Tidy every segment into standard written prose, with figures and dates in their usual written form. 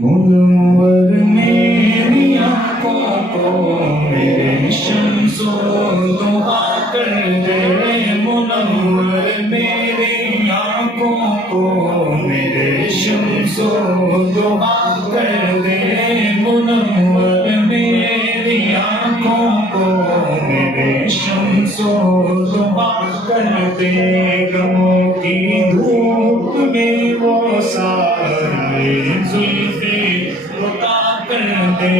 منور میری آنکھوں کو میرے شمس و ضحیٰ کر دے، منور میری آنکھوں کو میرے شمس و ضحیٰ کر دے، منور میری آنکھوں کو میرے شمس و ضحیٰ کر دے، غموں کی دھوپ میں وہ سارے زلفیں رکا کر دے،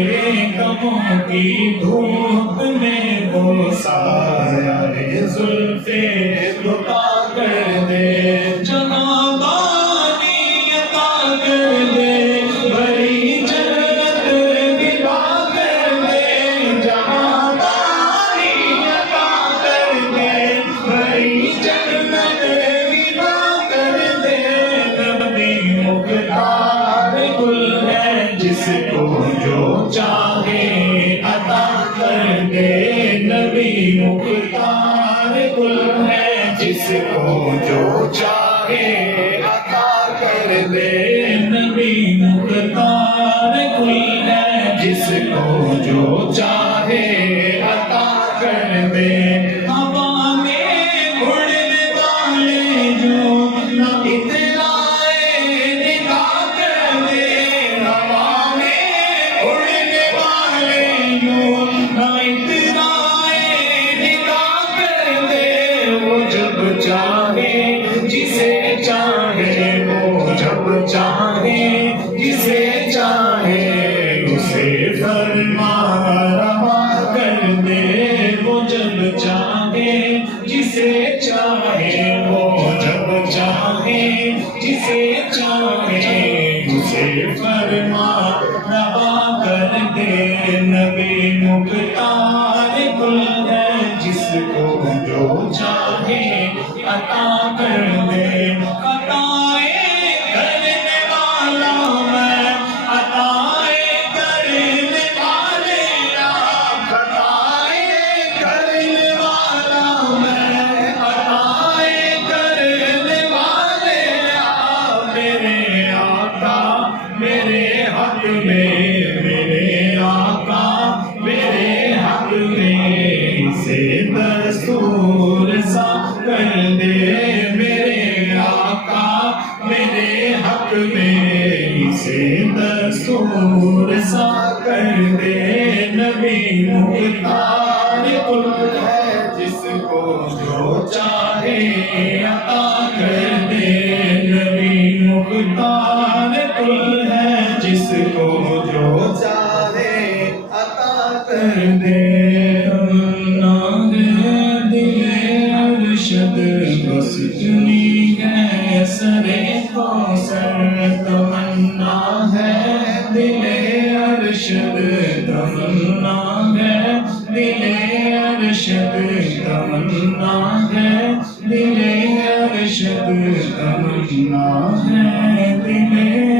غموں کی دھوپ میں وہ سارے زلفیں رکا کر دے، جہاں بانی عطا کر دے، بڑی جنت دلا کر دے، جہاں بانی عطا کر دے، بڑی جنت دلا کر دے، نبی مختار گل ہے جس کو جو چاہے عطا کر دے، نبی مختار گل ہے جس کو جو چاہے عطا کر دے، نبی مختار گل ہے جس کو جو چاہے عطا کر دے، ہوا میں اڑنے والے جو نہ اترائے نگاہ کر دے، ہوا میں اڑنے والے جو نہ اترائے نگاہ کر دے، وہ جب چاہے جسے چاہے، وہ جب چاہے جسے چاہے اسے فرما روا کر دے، وہ جب چاہے جسے چاہے، وہ جب چاہے جسے چاہے اسے فرما روا کر دے، نبی مختار گل ہے جس کو جو چاہے عطا کر دے، عطائیں کرنے والا میں، عطائیں کرنے والے آپ، عطائیں کرنے والا میں، عطائیں کرنے والے آپ، میرے آقا میرے حق میں، میرے آقا میرے حق میں اسے دستور سا کر دے، میرے آقا میرے حق میں اسے دستور سا کر دے، نبی مختار گل ہے جس کو جو چاہے عطا کر دے، نبی مختار گل ہے جس کو جو چاہے عطا کر دے، ارشد بس اتنی ہے سرے کوثر تمنا ہے، دل ارشد تمنا ہے، دل ارشد تمنا ہے، دل ارشد تمنا ہے، دل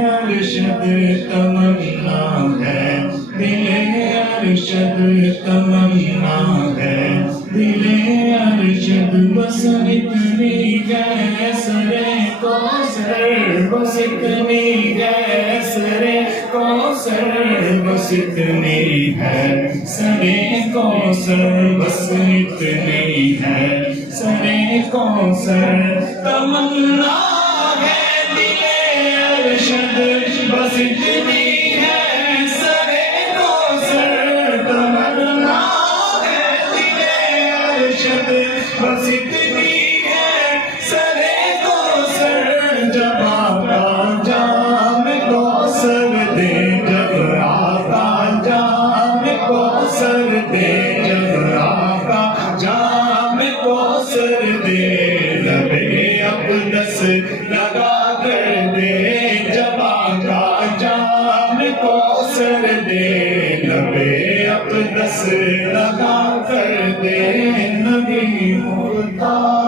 ارشد تمنا ہے، دل ارشد تمنا ہے، دل ارشد بس اتنی ہے سرے کوثر، بس اتنی ہے سرے کوثر، بس اتنی ہے سرے کوثر، بس اتنی ہے سرے کوثر، تمنا ہے دل ارشد بس اتنی ہے سرے کوثر، تمنا ہے دل ارشد بس اتنی ہے سرے کوثر، جب آقا جام کوثر دے، جب آقا جام کوثر دے، جب آقا جام کوثر دے، لبے اقدس لگا کر دے، جب آقا جام کوثر دے، لبے اقدس لگا کر دے، نبی مختار